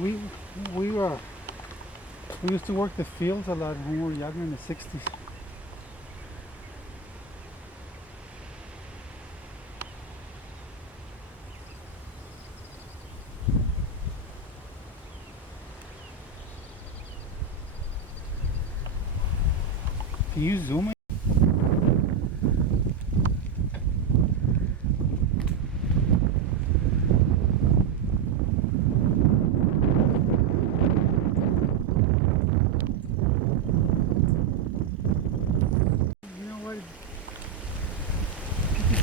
we used to work the fields a lot when we were younger in the 60s. Can you zoom it?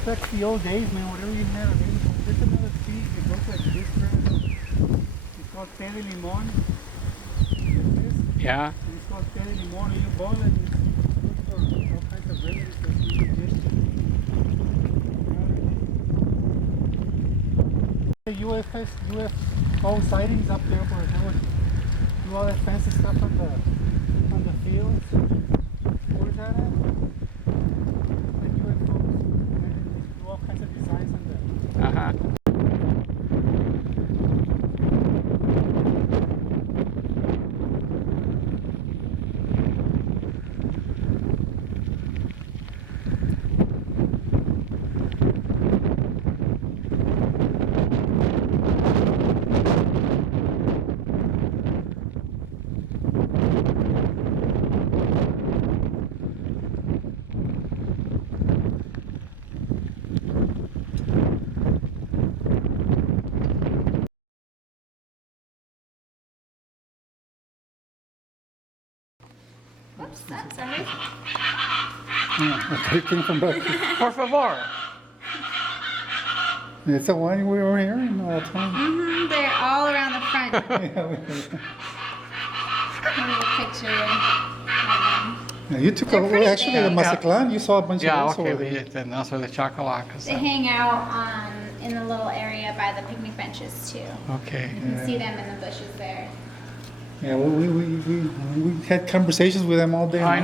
That's the old days, man. Whatever you never made. There's another tree that goes like this, right? It's called té de limón. Like this. Yeah. And it's called té de limón. You boil it. And it's good for all kinds of remedies. That's really good. The UFO sightings up there, where they would do all that fancy stuff on the fields. Where's that at? All kinds of designs on the Uh-huh. Oops, that's sorry. yeah, it came from back. Por favor. It's the one we were hearing all the time. They're all around the front. Yeah, Here's a picture of them. you took They're pretty actually big. the Mazatlan. You saw a bunch Yeah, of those okay. over there. Then that's where the Chachalacas They are. hang out in the little area by the picnic benches too. Okay. You can see them in the bushes there. Yeah, we had conversations with them all day. I know.